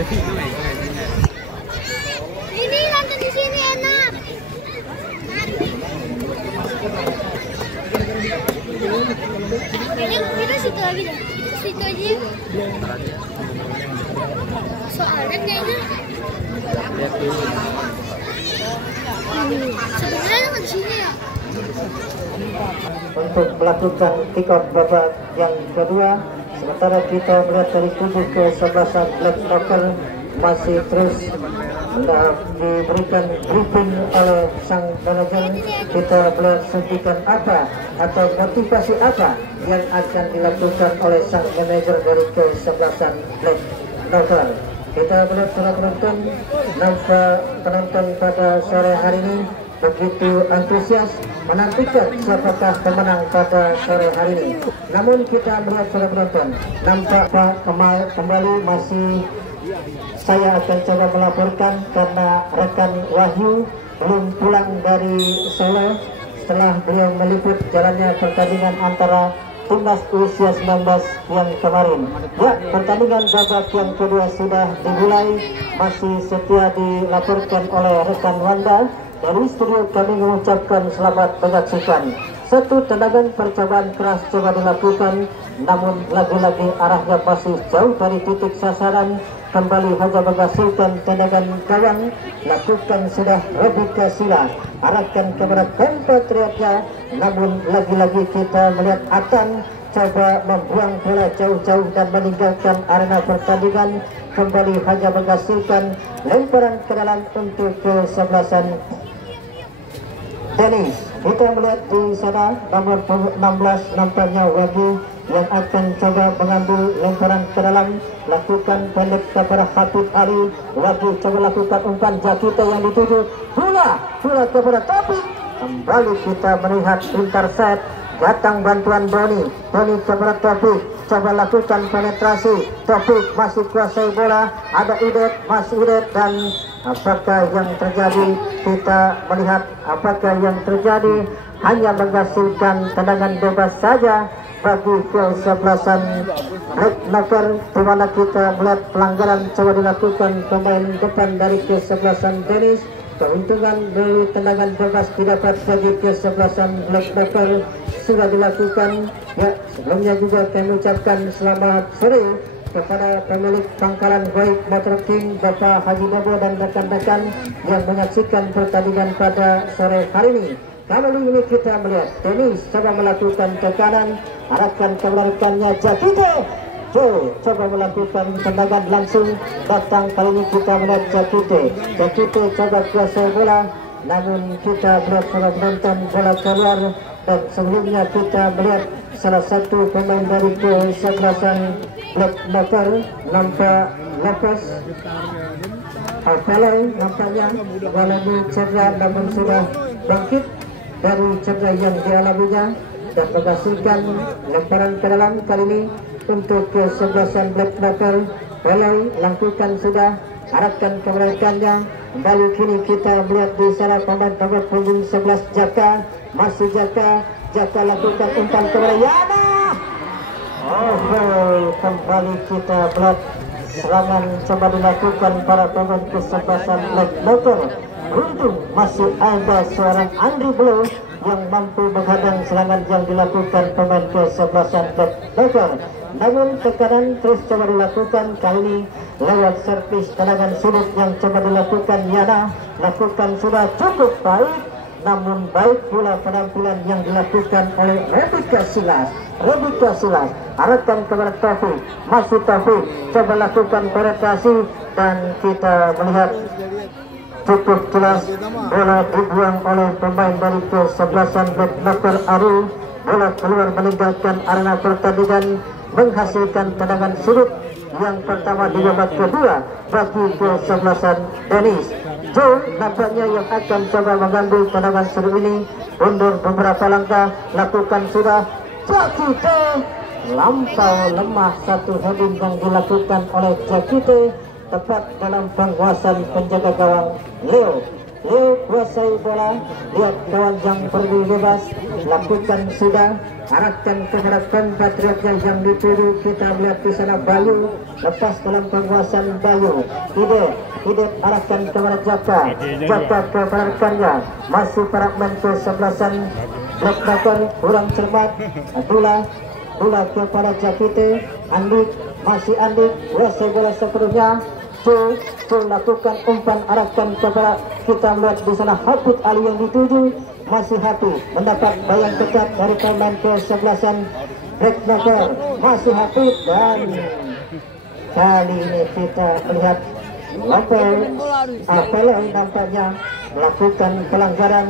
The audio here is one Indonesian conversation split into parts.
Ini nonton di sini enak. Kita situ lagi deh. Situ aja. Soalnya kayaknya sebenarnya kan di sini ya. Untuk melakukan kick off babak yang kedua, sementara kita melihat dari kubu ke-11 Black Knocker masih terus diberikan briefing oleh sang manajer. Kita melihat suntikan apa atau motivasi apa yang akan dilakukan oleh sang manajer dari ke-11 Black Knocker. Kita melihat para penonton, nampak penonton pada sore hari ini begitu antusias menantikan siapakah pemenang pada sore hari ini. Namun kita melihat para penonton, nampak kembali masih saya akan coba melaporkan karena rekan Wahyu belum pulang dari Solo setelah beliau meliput jalannya pertandingan antara timnas usia 19 yang kemarin. Ya, pertandingan babak yang kedua sudah dimulai, masih setia dilaporkan oleh rekan Wanda. Dari studio kami mengucapkan selamat menyaksikan. Satu tendangan percobaan keras coba dilakukan, namun lagi-lagi arahnya masih jauh dari titik sasaran. Kembali hanya menghasilkan tendangan gawang. Lakukan sudah Rebecca Sila, arahkan kepada kompatriotnya, namun lagi-lagi kita melihat Atan coba membuang bola jauh-jauh dan meninggalkan arena pertandingan. Kembali hanya menghasilkan lemparan ke dalam untuk ke-11 Dennis. Kita melihat di sana nomor 16 nampaknya Wagi yang akan coba mengambil lemparan ke dalam, lakukan pendek kepada Habib Ali. Wagi coba lakukan umpan Jakita yang dituju bola kepada Taufik. Kembali kita melihat intercept, datang bantuan Boni kepada Taufik, coba lakukan penetrasi. Taufik masih kuasai bola, ada Idet, masih Idet, dan apakah yang terjadi? Kita melihat apakah yang terjadi, hanya menghasilkan tendangan bebas saja bagi ke-11 Black Knocker, di mana kita melihat pelanggaran coba dilakukan pemain depan dari ke-11 Dennis. Keuntungan dari tendangan bebas didapat bagi ke-11 Black Knocker sudah dilakukan. Ya, sebelumnya juga kami ucapkan selamat sore kepada pemilik pangkalan Baik Motor King, Bapak Haji Nobo dan rekan-rekan yang menyaksikan pertandingan pada sore hari ini. Kali ini kita melihat Dennis coba melakukan tekanan, arahkan kepada rekannya Jakite. Coba melakukan tendangan langsung, datang kali ini kita melihat Jakite coba kuasai bola, namun kita melihat para penonton bola keluar. Dan sebelumnya kita melihat salah satu pemain dari ke-11 Black Knocker nampak lepas Pelai, nampaknya mengalami cedera namun sudah bangkit dari cedera yang dialaminya dan menghasilkan lemparan ke dalam. Kali ini untuk ke-11 Black Knocker, Pelai lakukan sudah, arahkan ke rekannya. Kembali kini kita melihat di sana pemain nomor punggung 11 Jaka, masih Jaka lakukan umpan kepada Yana. Kembali kita melihat serangan coba dilakukan para pemain ke-11 Black Knocker. Beruntung masih ada seorang Andri Blow yang mampu menghadang serangan yang dilakukan pemain ke-11 Black Knocker. Namun tekanan terus coba dilakukan, kali ini lewat servis tendangan sudut yang coba dilakukan Yana. Lakukan sudah cukup baik, namun baik pula penampilan yang dilakukan oleh Rebecca Silas. Arahkan kepada Taufik, masih Taufik coba lakukan penetrasi, dan kita melihat cukup jelas bola dibuang oleh pemain dari ke-11 Black Knocker Aru. Bola keluar meninggalkan arena pertandingan, menghasilkan tendangan sudut yang pertama di babak kedua bagi ke-11 Dennis. Joe nampaknya yang akan coba mengambil tendangan sudut ini, mundur beberapa langkah, lakukan sudah Jakite. Lampau lemah satu heading yang dilakukan oleh Jakite tepat dalam penguasaan penjaga gawang Leo. Leo kuasai bola, lihat kawan yang pergi bebas, lakukan sudah, arahkan kepada kompatriotnya yang dituju. Kita melihat di sana Bayu, lepas dalam penguasaan Bayu. Ide arahkan kepada Jaka kepada rekannya, masih para main ke-11an Black Bucker, kurang cermat. Bola kepada Jakite, Andik, masih Andik, kuasai bola sepenuhnya. Lakukan umpan, arahkan kepada, kita melihat di sana Hafid Ali yang dituju, masih Hati mendapat bayang ketat dari pemain ke-11an Black Bucker, masih Hafid, dan kali ini kita melihat Apeloi nampaknya melakukan pelanggaran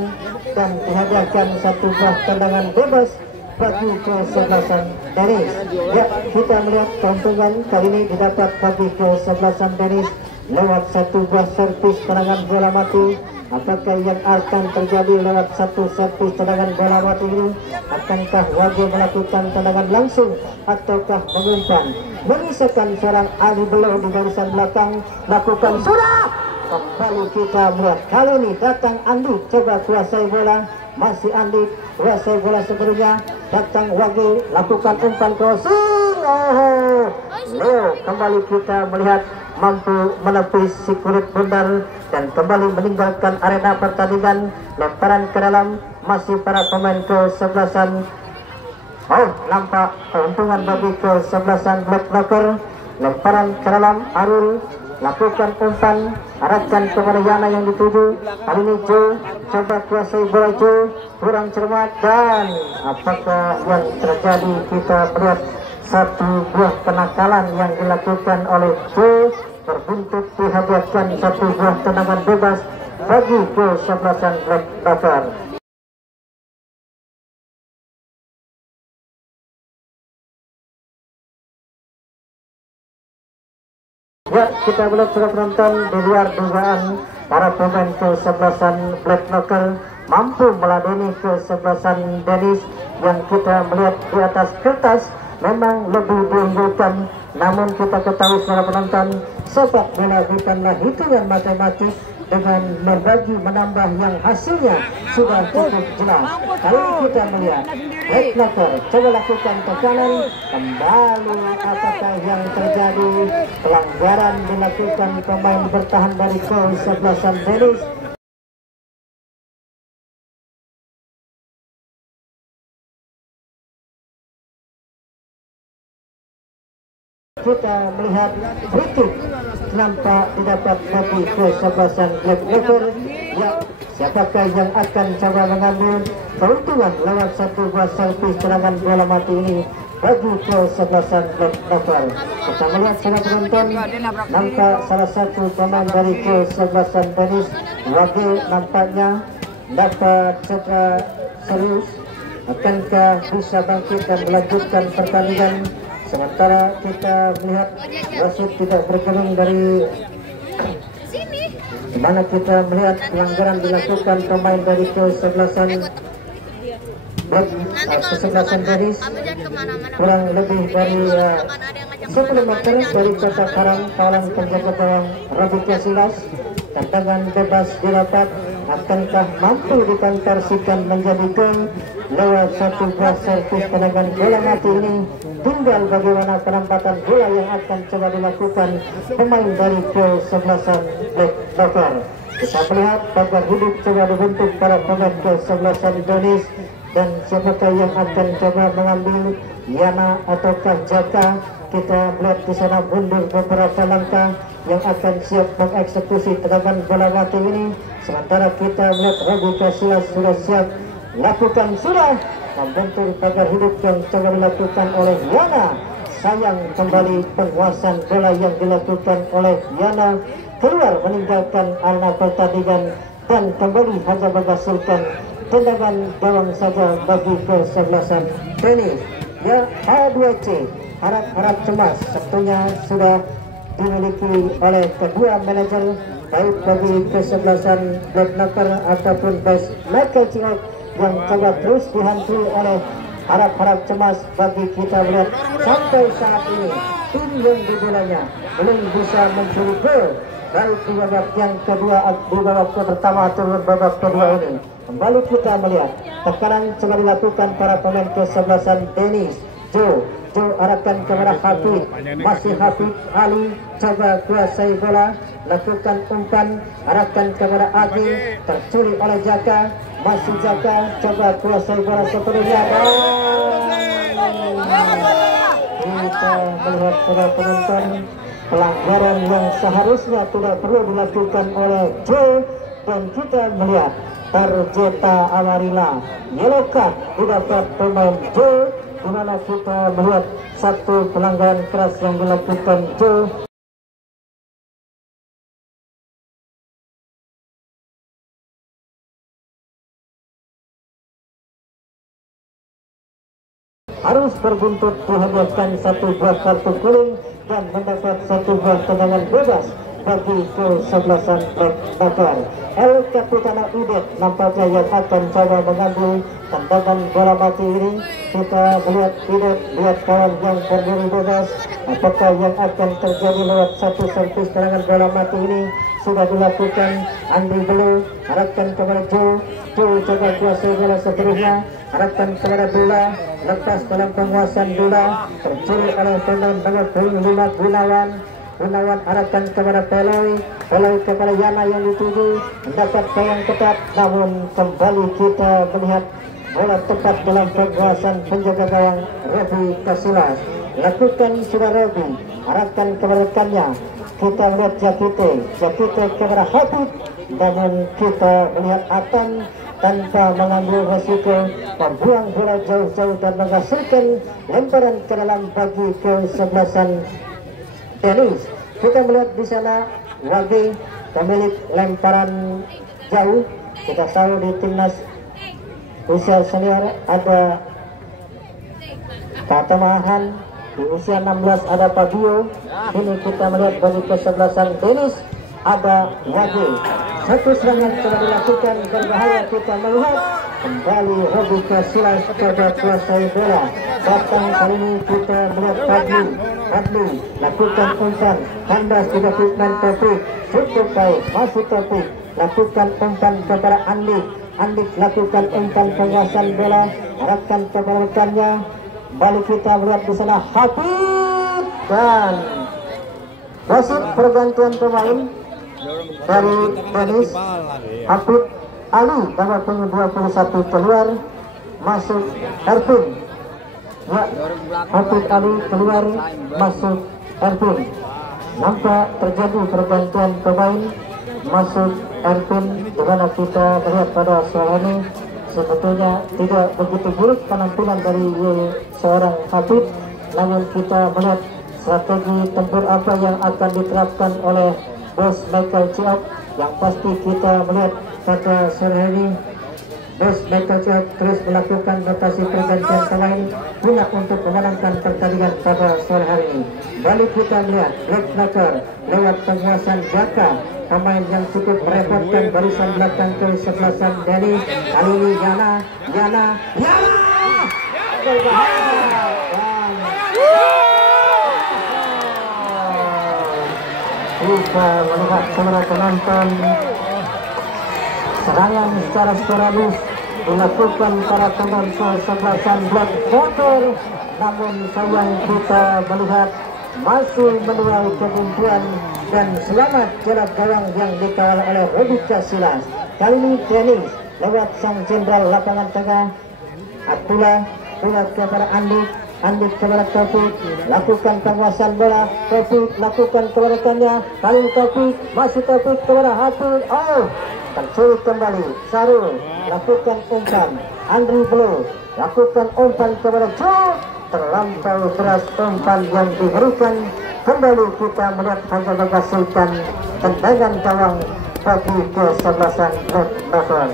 dan dihadiahkan satu buah tendangan bebas bagi ke-11an Dennis. Ya, kita melihat keuntungan kali ini didapat bagi ke-11an Dennis lewat satu buah servis tendangan bola mati. Apakah yang akan terjadi lewat satu servis tendangan bola mati ini? Akankah Wage melakukan tendangan langsung ataukah mengumpan? Menyisakan seorang Ali Below di barisan belakang, lakukan sudah. Kembali kita melihat kali ini datang Andi, coba kuasai bola, masih Andi kuasai bola sebelumnya, datang Wage, lakukan umpan crossing. Leo kembali kita melihat mampu menepis si kulit bundar dan kembali meninggalkan arena pertandingan. Lemparan ke dalam, masih para pemain ke-11an. Nampak keuntungan bagi ke-11an Black Bucker. Lemparan ke dalam, Arul lakukan umpan, arahkan kepada Yana yang dituju. Kali ini Joe coba kuasai bola, Joe kurang cermat, dan apakah yang terjadi? Kita melihat satu buah kenakalan yang dilakukan oleh Joe, terbentuk dihadiahkan satu buah tendangan bebas bagi ke-11an Black Bucker. Ya, kita melihat sudah penonton, di luar dugaan para pemain ke-11an Black Bucker mampu meladeni ke-11an Dennis yang kita melihat di atas kertas memang lebih diunggulkan. Namun kita ketahui secara penonton, sepak bola bukanlah hitungan matematik dengan berbagi menambah yang hasilnya sudah cukup jelas. Kali ini kita melihat Black Bucker coba lakukan tekanan kembali. Apakah yang terjadi? Pelanggaran dilakukan pemain bertahan dari ke-11an Dennis. Kita melihat kritik nampak didapat bagi ke-11an Black Bucker. Ya, siapakah yang akan coba mengambil keuntungan lewat satu buah servis serangan bola mati ini bagi ke-11an Black Bucker? Kita melihat secara penonton, nampak salah satu pemain dari ke-11an Dennis, Wage, nampaknya dapat secara serius. Akankah bisa bangkit dan melanjutkan pertandingan? Sementara kita melihat wasit tidak bergeming dari mana kita melihat pelanggaran dilakukan pemain dari ke-11an ke-11an Dennis, kurang lebih dari 10 meter dari kotak karang kawalan penjaga gawang Robi Casillas. Tendangan bebas didapat. Akankah mampu dikonversikan menjadi gol lewat satu buah servis tendangan bola mati ini? Tinggal bagaimana penempatan bola yang akan coba dilakukan pemain dari ke-11an Black Bucker. Kita melihat pagar hidup coba dibentuk para pemain ke-11an Dennis, dan siapakah yang akan coba mengambil, Yana ataukah Jaka? Kita melihat di sana mundur beberapa langkah yang akan siap mengeksekusi tendangan bola mati ini. Sementara kita melihat Robi Casillas sudah siap lakukan sudah membentur pagar hidup yang coba dilakukan oleh Yana. Sayang kembali penguasaan bola yang dilakukan oleh Yana keluar meninggalkan arena pertandingan dan kembali hanya menghasilkan tendangan gawang saja bagi ke-11an Dennis. Ya, H2C harap-harap cemas tentunya sudah dimiliki oleh kedua manajer, baik bagi ke-11an Black Bucker ataupun best Michael Cingok, yang coba terus dihantui oleh harap-harap cemas. Bagi kita melihat sampai saat ini tim yang dibelanya belum bisa mencuri gol baik di babak yang kedua, di babak pertama atau babak kedua ini. Kembali kita melihat tekanan coba dilakukan para pemain kesebelasan Dennis, Joe arahkan kepada Hafid, masih Hafid Ali coba kuasai bola, lakukan umpan, arahkan kepada Agi, tercuri oleh Jaka, masih Jaka coba kuasai bola sepenuhnya. Kita melihat para penonton pelanggaran yang seharusnya tidak perlu dilakukan oleh Joe, dan kita melihat Tarjeta Amarila yellow card didapat pemain Joe, di mana kita melihat satu pelanggaran keras yang dilakukan Joe. Harus berbuntut dihadiahkan satu buah kartu kuning dan mendapat satu buah tendangan bebas bagi kesebelasan Black Bakar. El Capitano Idet nampaknya yang akan coba mengambil tendangan bola mati ini. Kita melihat Idet, lihat kawan yang berdiri bebas. Apakah yang akan terjadi lewat satu servis tendangan bola mati ini? Sudah dilakukan. Andri Belu arahkan kepada Joe coba kuasai bola seterusnya, arahkan kepada Dula, lepas dalam penguasaan Dula, tercuri oleh pemain nomor 5 Gunawan arahkan kepada Peloy kepada Yana yang dituju, mendapat yang ketat, namun kembali kita melihat bola tepat dalam penguasaan penjaga gawang Robi Kasilas. Lakukan sudah Robi, arahkan kepada rekannya. Kita melihat Jakite kepada Habib, namun kita melihat Atan tanpa mengambil resiko, membuang bola jauh-jauh dan menghasilkan lemparan ke dalam bagi kesebelasan Dennis. Kita melihat di sana Wage pemilik lemparan jauh. Kita tahu di timnas usia senior ada Tatamahan, di usia 16 ada Fabio. Ini kita melihat bagi kesebelasan Dennis ada Wage. Satu serangan telah dilakukan, berbahaya. Kita melihat kembali Robi Kasilas coba kuasai bola. Datang kali ini kita melihat Fadli lakukan umpan, kandas juga Fitman Topik, cukup baik, masih Topik lakukan umpan kepada Andik lakukan umpan penguasaan bola, arahkan kepada rekannya. Balik kita melihat di sana Habib, dan wasit pergantian pemain dari Dennis. Habib Ali nomor 21 keluar, masuk Ervin. Ya, Habib Ali keluar, masuk Ervin. Nampak terjadi pergantian pemain, masuk Ervin, di mana kita melihat pada soal ini sebetulnya tidak begitu buruk penampilan dari seorang Habib, namun kita melihat strategi tempur apa yang akan diterapkan oleh Bos Michael Ciok. Yang pasti kita melihat pada sore ini Bos Michael Ciok terus melakukan rotasi pergantian pemain guna untuk memenangkan pertandingan pada sore hari ini. Balik kita melihat Black Bakar lewat penguasaan Jaka, pemain yang cukup merepotkan barisan belakang kesebelasan Dennis. Kali ini Yana kita melihat semua penonton serangan secara sporadis dilakukan para pemain kesebelasan Black Bakar, namun sayang kita melihat masih menuai kebuntuan dan selamat jarak gawang yang dikawal oleh Robi Kasilas. Kali ini Dennis lewat sang jenderal lapangan tengah Abdullah kepada Andik kepada Taufik, lakukan penguasaan bola. Taufik lakukan kepada rekannya. Kali ini Taufik, masih Taufik kepada Habib. Tercuri kembali. Sarul lakukan umpan. Andri Blue lakukan umpan kepada Joe. Terlampau keras umpan yang diberikan. Kembali kita melihat hanya menghasilkan tendangan gawang bagi kesebelasan Black Bakar.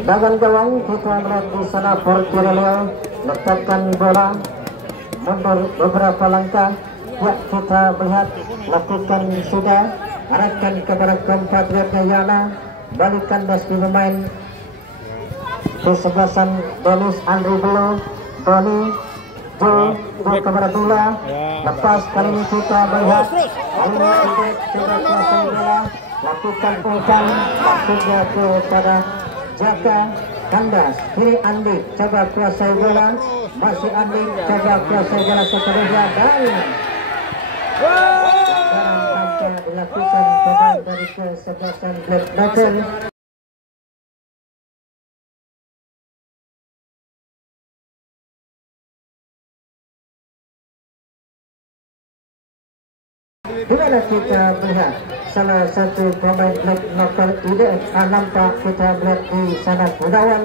Tendangan gawang kita melihat di sana Portillo letakkan bola mundur beberapa langkah. Ya, kita melihat lakukan sudah, arahkan kepada kompatriotnya Yana, balikan das pemain kesebelasan Dennis, Andri Belo, Tony, Joe kepada Dula, lepas. Kali ini kita melihat Alwi coba kuasai bola, lakukan umpan maksudnya kepada Jaka Kandas. Kiri Andi coba kuasai bola, masih Andi coba kuasai bola seterusnya dan tanpa dilakukan pemain dari kesebelasan Black Knuckle. Di mana kita melihat salah satu pemain Black Knuckle ide nampak kita melihat di sana Gunawan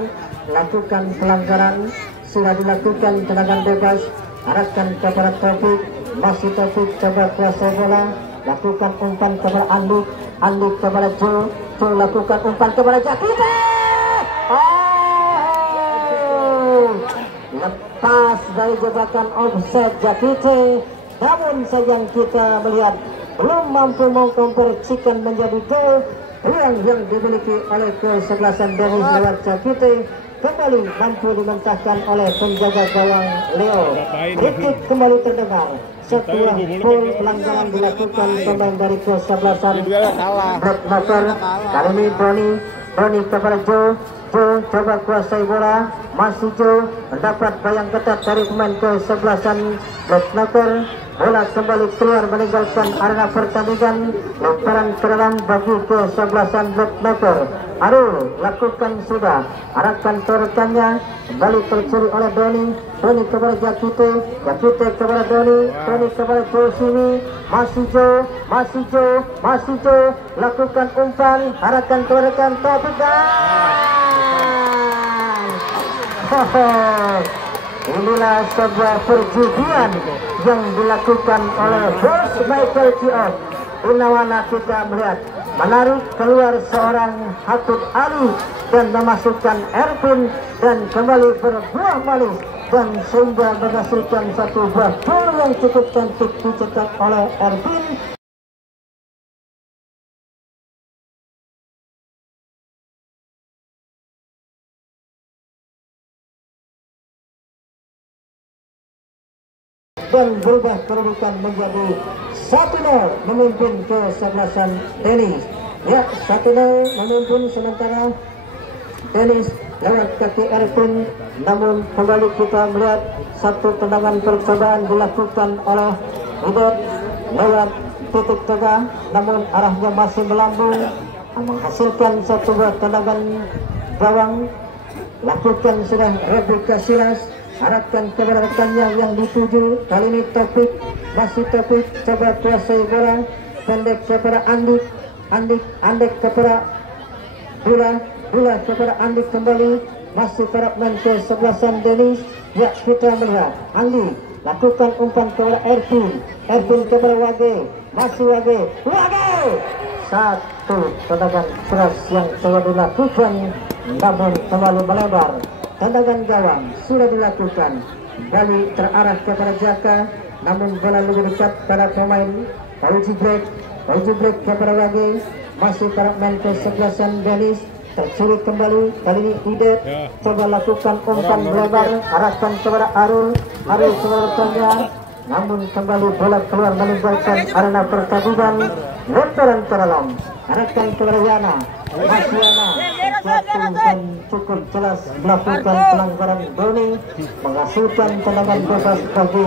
lakukan pelanggaran, sudah dilakukan tendangan bebas, arahkan kepada Taufik, masih Taufik coba kuasai bola, lakukan umpan kepada Andik, Andik kepada Joe, Joe lakukan umpan kepada Jakite. Lepas dari jebakan offset Jakite, namun sayang kita melihat belum mampu mengkonversikan menjadi gol. Ruang yang dimiliki oleh kesebelasan dari lewat Jakite kembali mampu dimentahkan oleh penjaga gawang Leo. Kritik kembali terdengar setelah gol pelanggaran dilakukan pemain dari kesebelasan Black Knuckle. Kali ini Doni kepada Joe, Joe coba kuasai bola, masih Joe mendapat bayang ketat dari pemain kesebelasan Black Knuckle. Bola kembali keluar meninggalkan arena pertandingan, lemparan ke dalam bagi kesebelasan Black Knuckle. Arul lakukan sudah, arahkan terekannya, kembali tercuri oleh Doni, Doni kepada Jakite, Jakite kepada Doni, Doni kepada Joe sini, masih Joe, masih Joe, masih Joe, lakukan umpan, arahkan terekan Taufik dan inilah sebuah perjudian yang dilakukan oleh bos Michael Kiok. Unawana kita melihat menarik keluar seorang Hatut Ali dan memasukkan Ervin dan kembali berbuah manis dan sehingga menghasilkan satu buah gol yang cukup cantik dicetak oleh Ervin. Dan berubah kedudukan menjadi 1-0 memimpin kesebelasan Dennis. Ya, 1-0 memimpin sementara Dennis lewat kaki Ervin. Namun kembali kita melihat satu tendangan percobaan dilakukan oleh Idet lewat titik tengah, namun arahnya masih melambung, menghasilkan satu buah tendangan gawang. Lakukan sudah Rebecca Silas, arahkan kepada rekannya yang dituju. Kali ini Taufik, masih Taufik coba kuasai bola, pendek kepada Andik, Andik kepada Bula kepada Andik kembali, masih para pemain kesebelasan Dennis. Ya, kita melihat Andi lakukan umpan kepada Ervin, Ervin kepada Wage, masih Wage, satu tendangan keras yang telah dilakukan namun terlalu melebar. Tendangan gawang sudah dilakukan, kembali terarah kepada Jaka, namun bola lebih dekat pada pemain Pauji Black kepada Wage, masih para pemain kesebelasan Dennis, tercuri kembali. Kali ini Idet coba lakukan umpan melebar, arahkan kepada Arul kepada namun kembali bola keluar meninggalkan arena pertandingan. Lemparan ke dalam, arahkan kepada Yana, masih Yana dan cukup jelas melakukan pelanggaran Doni, menghasilkan tendangan bebas bagi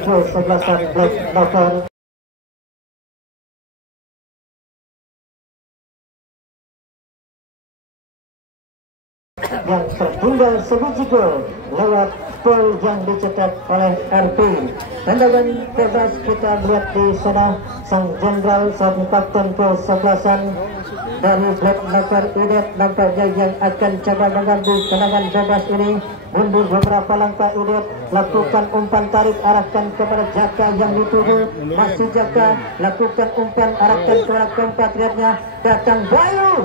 kesebelasan Black Knuckle. Yang tertinggal sebiji gol lewat gol yang dicetak oleh Ervin. Tendangan bebas kita melihat di sana sang jenderal, sang kapten kesebelasan dari Black Knuckle Idet nampaknya yang akan coba mengambil tendangan bebas ini. Mundur beberapa langkah Idet, lakukan umpan tarik, arahkan kepada Jaka yang dituju, masih Jaka lakukan umpan, arahkan kepada kompatriotnya, datang Bayu.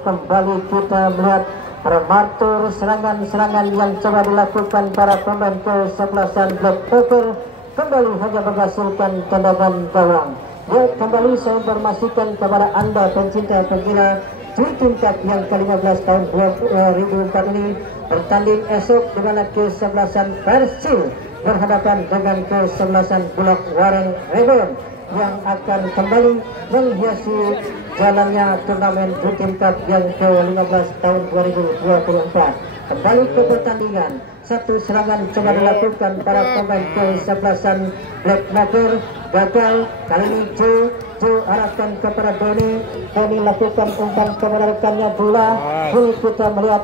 Kembali kita melihat prematur serangan-serangan yang coba dilakukan para pemain kesebelasan Black Knuckle kembali hanya menghasilkan tendangan gawang. Ya, kembali saya informasikan kepada Anda pencinta penggila Chultin Cup yang ke-15 tahun 2004 ini bertanding esok di mana ke-11an Persil berhadapan dengan ke-11an Bulak Wareng Rebon yang akan kembali menghiasi jalannya turnamen Chultin Cup yang ke-15 tahun 2024. Kembali ke pertandingan, satu serangan coba dilakukan para pemain ke-11an Black Maker, gagal. Kali ini Joe arahkan kepada Doni lakukan umpan kepada rekannya Dula. Kini kita melihat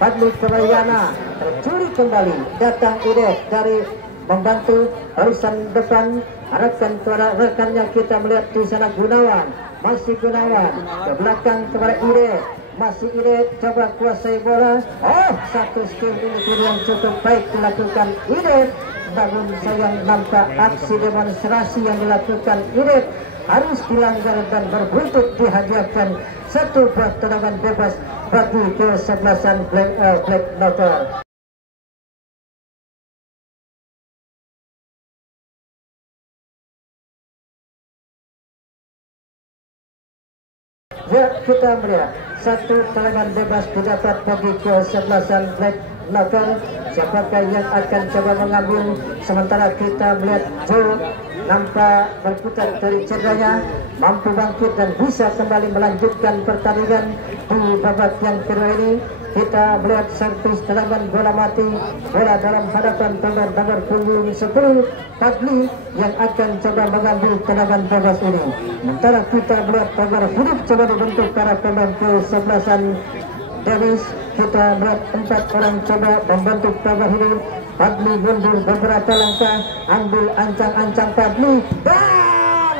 Padli kepada Yana, tercuri kembali, datang Ide dari membantu barisan depan, arahkan kepada rekannya. Kita melihat di sana Gunawan, masih Gunawan ke belakang kepada Ide, masih Ide coba kuasai bola. Satu skill ini yang cukup baik dilakukan Ide, namun sayang nampak aksi demonstrasi yang dilakukan Ide harus dilanggar dan berbuntut dihadiahkan satu buah tendangan bebas bagi ke-11an Black Notor. Ya, kita melihat satu tendangan bebas didapat bagi ke-11an Black Notor. Siapakah yang akan coba mengambil? Sementara kita melihat Joe nampak berputar dari cederanya, mampu bangkit dan bisa kembali melanjutkan pertandingan di babak yang kedua ini. Kita melihat servis tendangan bola mati, bola dalam hadapan nomor punggung 10 Padli yang akan coba mengambil tendangan bebas ini. Sementara kita melihat nomor hidup coba dibentuk para pemain ke-11an Dennis. Kita melihat 4 orang coba membentuk nomor hidup. Padli mundur beberapa langkah, ambil ancang-ancang Padli, dan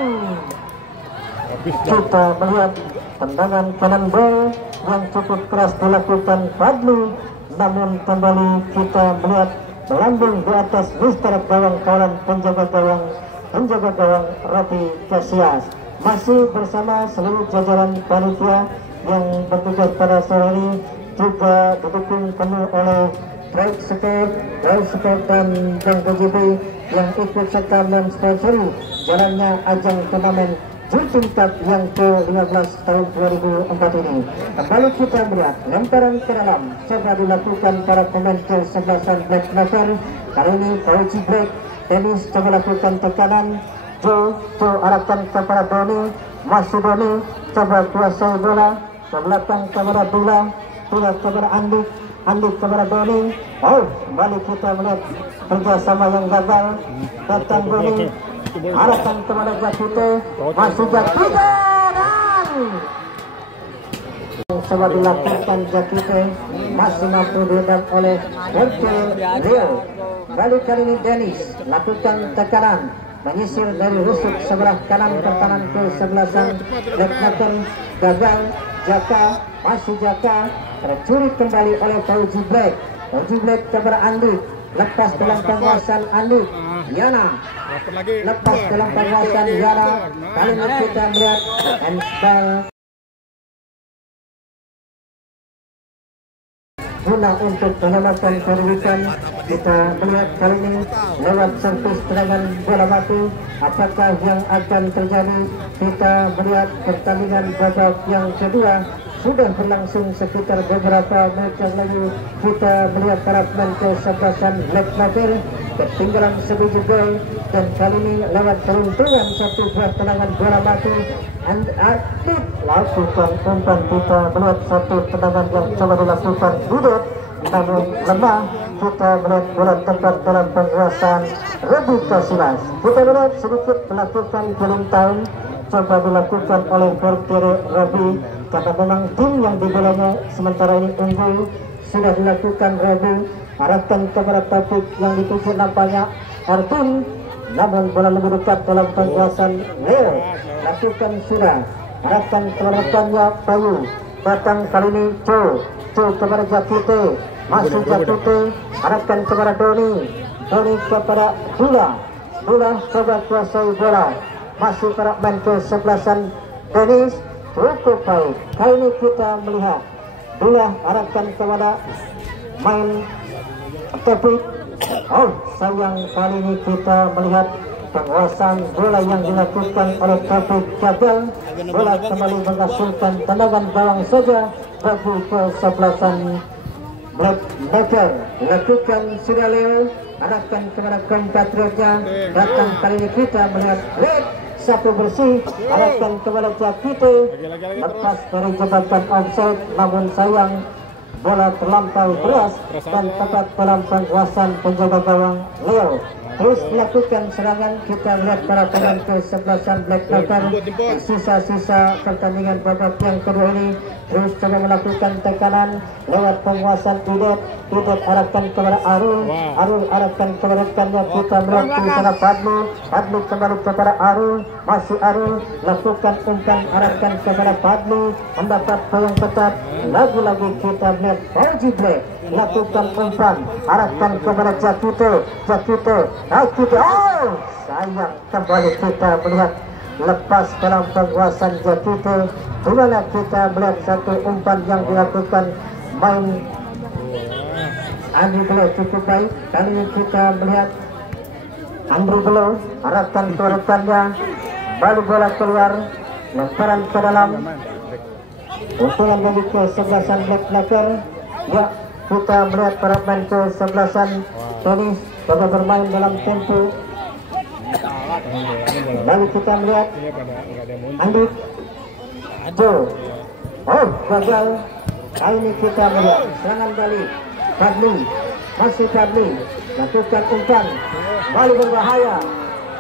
kita melihat tendangan kanan ball yang cukup keras dilakukan Padli, namun kembali kita melihat melambung di atas Mister gawang kawan penjaga gawang Robi Cassias. Masih bersama seluruh jajaran panitia yang bertugas pada sore ini, juga didukung penuh oleh Drive Sport dan Bank BJB yang ikut serta mensponsori jalannya ajang turnamen Chultin Cup yang ke-15 tahun 2004 ini. Kembali kita melihat lemparan ke dalam coba dilakukan para pemain ke-11an Black Notor. Kali ini Fauji Black Dennis coba lakukan tekanan. Joe arahkan kepada Doni, masih Doni coba kuasai bola ke belakang kepada Dula kepada Andi kepada Doni. Kembali kita melihat kerjasama yang gagal. Datang Doni, arahkan kepada Jakite, masih Jakite, dan coba dilakukan Jakite, masih mampu diredam oleh Rio. Kali ini Dennis lakukan tekanan, menyisir dari rusuk sebelah kanan pertahanan ke-11an Black Notor, gagal. Masih Jaka, tercuri kembali oleh Fauji Black kepada Andi, lepas dalam penguasaan Andi. Yana lepas dalam penguasaan Yana. Kali ini kita melihat handball guna untuk menyelamatkan kedudukan. Kita melihat kali ini lewat servis tendangan bola mati, apakah yang akan terjadi? Kita melihat pertandingan babak yang kedua sudah berlangsung sekitar beberapa menit yang lalu. Kita melihat para pemain ke-11an Black Notor ketinggalan sebiji gol, dan kali ini lewat peruntungan satu buah tendangan bola mati and aktif lakukan umpan. Kita melihat satu tendangan yang coba dilakukan Budet, namun lemah. Kita melihat bola tepat dalam penguasaan Robi Cassias. Kita melihat sedikit melakukan pelintang coba dilakukan oleh Bertire Robi, karena memang tim yang dibelanya sementara ini unggul. Sudah dilakukan Robi, arahkan kepada topik yang dituju nampaknya Arvin, namun bola lebih dekat dalam penguasaan Leo. Lakukan sudah, arahkan kepada rekannya Bayu, datang kali ini Joe kepada Jakite, masih Jakite, arahkan kepada Doni kepada Dula coba kuasai bola, masih para main ke-11an Dennis, cukup baik. Kali ini kita melihat Dula arahkan kepada main Topik. Sayang kali ini kita melihat penguasaan bola yang dilakukan oleh Topik gagal. bola kembali menghasilkan tendangan gawang saja bagi kesebelasan Black Noker. Lakukan sudah Leo, arahkan kepada kompatriotnya. Datang kali ini kita melihat red sapu bersih, arahkan kepada Jakite, lepas dari jembatan offside, namun sayang bola terlampau deras dan tepat dalam penguasaan penjaga gawang Leo. Terus melakukan serangan, kita melihat para pemain kesebelasan Black Noker sisa-sisa pertandingan babak yang kedua ini terus coba melakukan tekanan lewat penguasaan Idet arahkan kepada Arul arahkan kepada rekannya, kita melihat di sana Padlu kembali kepada Arul, masih Arul lakukan umpan, arahkan kepada Padlu, mendapat peluang ketat, lagi-lagi kita melihat Fauzi Black lakukan umpan, arahkan kepada Jakite, oh sayang kembali kita melihat lepas dalam penguasaan Jakite, di mana kita melihat satu umpan yang dilakukan main Andri Belo cukup baik. Kali ini kita melihat Andri Belo arahkan ke rekannya, baru bola keluar, lemparan ke dalam, untungan bagi kesebelasan Black Noker. Ya, kita melihat para pemain kesebelasan tenis coba bermain dalam tempo. Lalu kita melihat Andri Joe, oh gagal. Kali ini kita melihat serangan balik Padli, masih Padli lakukan umpan, balik berbahaya.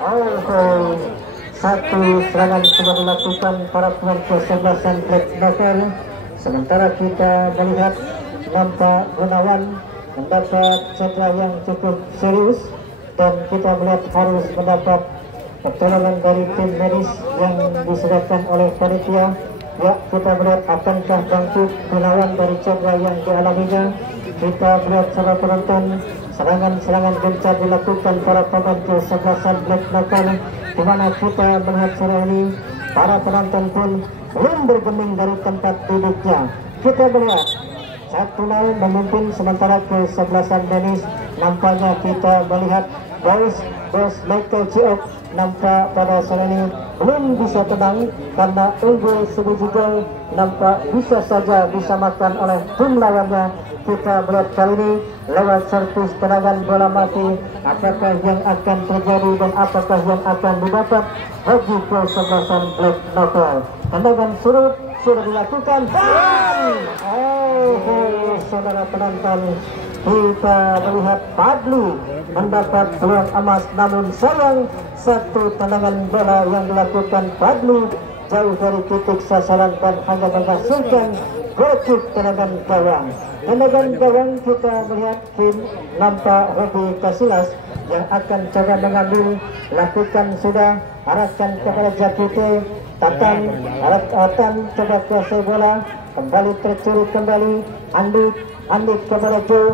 Oh, satu serangan sudah dilakukan para pemain kesebelasan Black Noker. Sementara kita melihat nampak Gunawan mendapat cedera yang cukup serius dan kita melihat harus mendapat pertolongan dari tim medis yang disediakan oleh panitia. Ya, kita melihat akankah bangkit Gunawan dari cedera yang dialaminya. Kita melihat saudara penonton, serangan-serangan gencar dilakukan para pemain kesebelasan Black Noker, di mana kita melihat sore ini para penonton pun belum bergeming dari tempat duduknya. Kita melihat 1-0 memimpin, sementara kesebelasan Denis nampaknya kita melihat Bos Michael Ciok nampak pada sore ini belum bisa tenang karena unggul sebiji gol, nampak bisa saja disamakan oleh tim lawannya. Kita melihat kali ini lewat servis tendangan bola mati, apakah yang akan terjadi dan apakah yang akan didapat bagi kesebelasan Black Noker. Tendangan surut sudah dilakukan dan saudara penonton, kita melihat Padli mendapat peluang emas, namun sayang satu tendangan bola yang dilakukan Padli jauh dari titik sasaran dan hanya menghasilkan gol kick tendangan gawang. Tendangan gawang kita melihat tim nampak Robi Kasilas yang akan coba mengambil, lakukan sudah, arahkan kepada Jakite, Tatan coba kuasai bola, kembali tercuri kembali Andi kepada Joe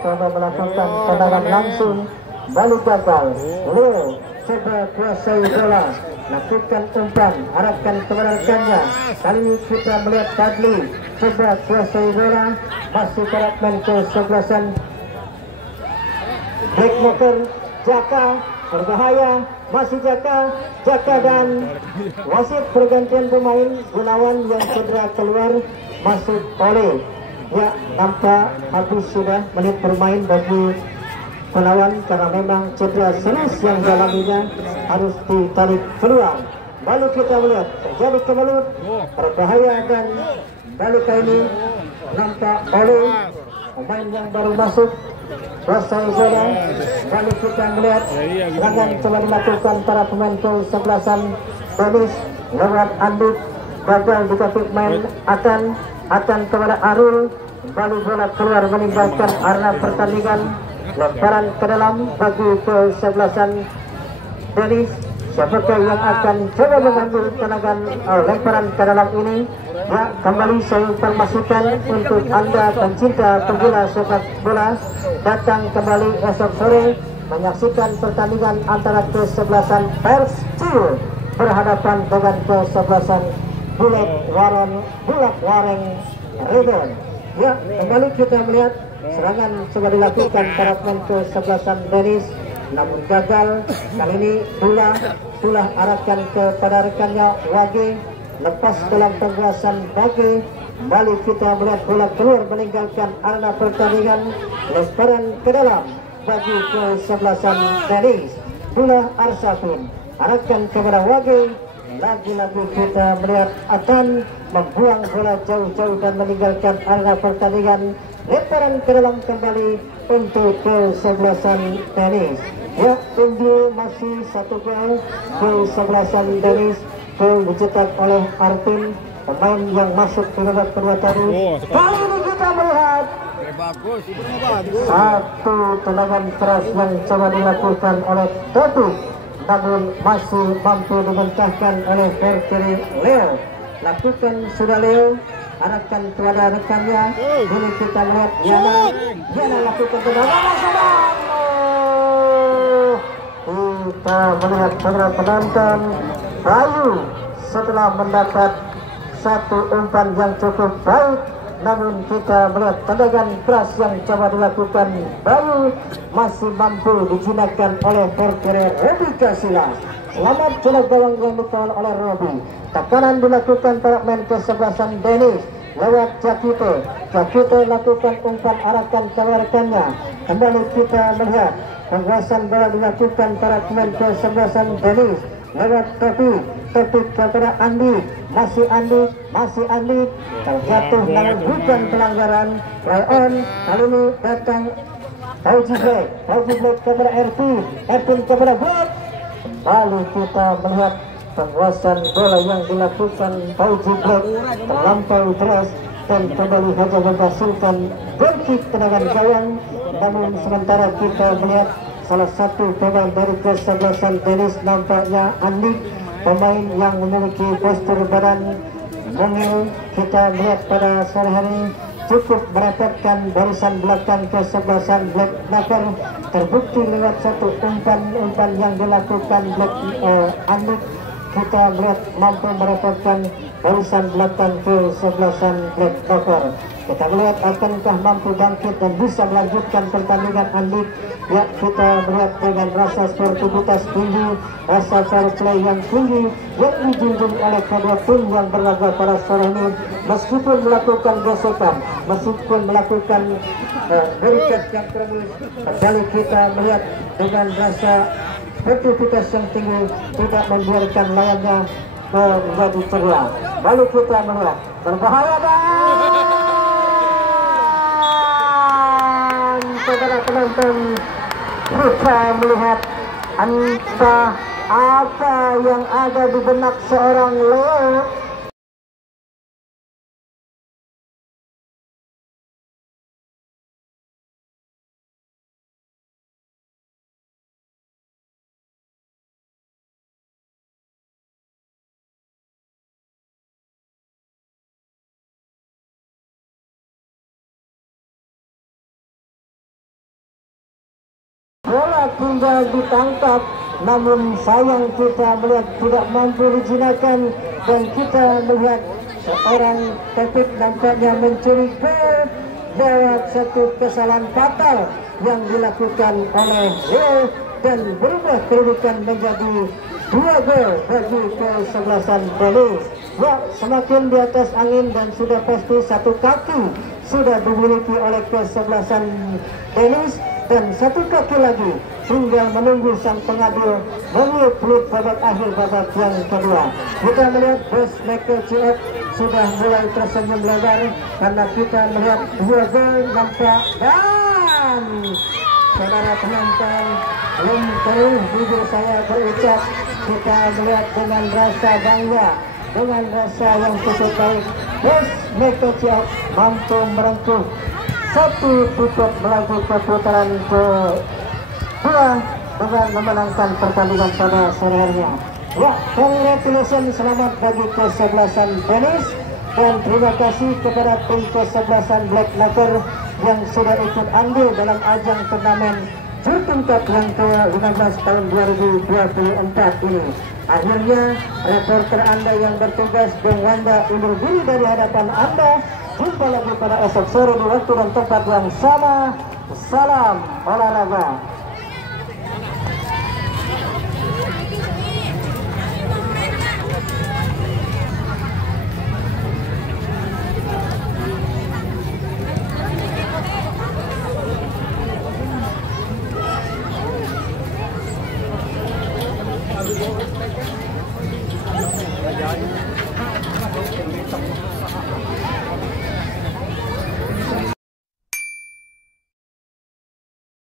coba melakukan tendangan langsung, balik gagal. Leo coba kuasai bola, lakukan umpan, arahkan kepada rekannya. Kali ini kita melihat Padli coba kuasai bola, masih para pemain kesebelasan Black Noker. Jaka berbahaya, masih Jaka dan wasit pergantian pemain Gunawan yang cedera keluar, masuk oleh. Ya, nampak habis sudah menit bermain bagi Gunawan karena memang cedera serius yang dialaminya, harus ditarik keluar. Lalu kita melihat terjadi kemelut, berbahaya dan balik ini nampak oleh pemain yang baru masuk kuasai zona. Lalu kita melihat serangan coba dilakukan para pemain kesebelasan Denis lewat Anduk, gagal dikasih main akan kepada Arul, kembali bola keluar meninggalkan arena pertandingan, lemparan ke dalam bagi kesebelasan Denis. Siapakah yang akan coba mengambil tendangan lemparan ke dalam ini? Ya, kembali saya informasikan untuk Anda pencinta penggila sepak bola, datang kembali esok sore menyaksikan pertandingan antara kesebelasan Persib berhadapan dengan kesebelasan Bulak Wareng Rebel. Ya, kembali kita melihat serangan coba dilakukan para pemain kesebelasan Denis, namun gagal. Kali ini Tulah arahkan kepada rekannya Wage, lepas dalam penguasaan bagi. Kembali kita melihat bola keluar meninggalkan arena pertandingan. Lemparan ke dalam bagi kesebelasan tenis. Bola Arsafin arahkan kepada Wage. Lagi-lagi kita melihat akan membuang bola jauh-jauh dan meninggalkan arena pertandingan. Lemparan ke dalam kembali untuk kesebelasan tenis. Ya, unggul masih 1-0 kesebelasan tenis. Gol dicetak oleh Artin, pemain yang masuk ke babak kedua tadi. Kali ini kita melihat satu tendangan keras yang coba dilakukan oleh Taufik, namun masih mampu dibentahkan oleh Valtteri Leo. Lakukan sudah Leo, arahkan kepada rekannya. Ini kita melihat Yana lakukan tendangan sudah. Kita melihat para penonton Bayu setelah mendapat satu umpan yang cukup baik, namun kita melihat tendangan keras yang coba dilakukan Bayu masih mampu dijinakkan oleh Valtteri Robi Casillas. Selamat jelas gawang yang dikawal oleh Robi. Tekanan dilakukan para pemain kesebelasan Denis lewat Jakite. Jakite lakukan umpan arahkan ke rekannya. Kembali kita melihat penguasaan bola dilakukan para pemain kesebelasan Denis lewat Topik kepada Andi. Masih Andi terjatuh namun bukan pelanggaran. Rayon kali ini datang Fauzi Black kepada Ervin kepada Black. Lalu kita melihat penguasaan bola yang dilakukan Fauzi Black terlampau deras dan kembali saja menghasilkan gol kick tendangan gawang. Namun sementara kita melihat salah satu pemain dari kesebelasan tenis nampaknya Andi, pemain yang memiliki postur badan mungil. Kita melihat pada sore hari cukup merepotkan barisan belakang kesebelasan Black Knocker. Terbukti lewat satu umpan yang dilakukan Andi. Kita melihat mampu merepotkan barisan belakang kesebelasan Black Knocker. Kita melihat akankah mampu bangkit dan bisa melanjutkan pertandingan Andi. Ya, kita melihat dengan rasa sportivitas tinggi, rasa fair play yang tinggi yang dijunjung oleh kedua tim yang berlaga pada sore ini. Meskipun melakukan gesekan, meskipun melakukan berikan yang terus, kembali kita melihat dengan rasa sportivitas yang tinggi, tidak membiarkan lawannya menjadi ceria. Lalu kita melihat berbahaya dan saudara penonton bisa melihat entah apa yang ada di benak seorang Leo. Bola tinggal ditangkap, namun sayang kita melihat tidak mampu dijinakan, dan kita melihat seorang Topik nampaknya mencuri gol lewat satu kesalahan fatal yang dilakukan oleh Leo dan berubah kedudukan menjadi 2 gol bagi kesebelasan Denis. Ya, semakin di atas angin dan sudah pasti satu kaki sudah dimiliki oleh kesebelasan Denis. Dan satu kaki lagi tinggal menunggu sang pengadil meniup peluit babak akhir babak yang kedua. Kita melihat bos Michael Ciot sudah mulai tersenyum lebar karena kita melihat 2 gol nampak, dan saudara penonton belum keruh bibir saya berucap. Kita melihat dengan rasa bangga, dengan rasa yang cukup baik, bos Michael Ciot mampu merengkuh satu tiket melaju ke putaran kedua dengan memenangkan pertandingan pada sore harinya. Ya, congratulations, selamat bagi kesebelasan Denis, dan terima kasih kepada tim kesebelasan Black Knocker yang sudah ikut andil dalam ajang turnamen Jurgen Cup yang ke-15 tahun 2024 ini. Akhirnya reporter Anda yang bertugas Bung Wanda undur diri dari hadapan Anda. Jumpa lagi pada esok sore di waktu dan tempat yang sama. Salam olahraga.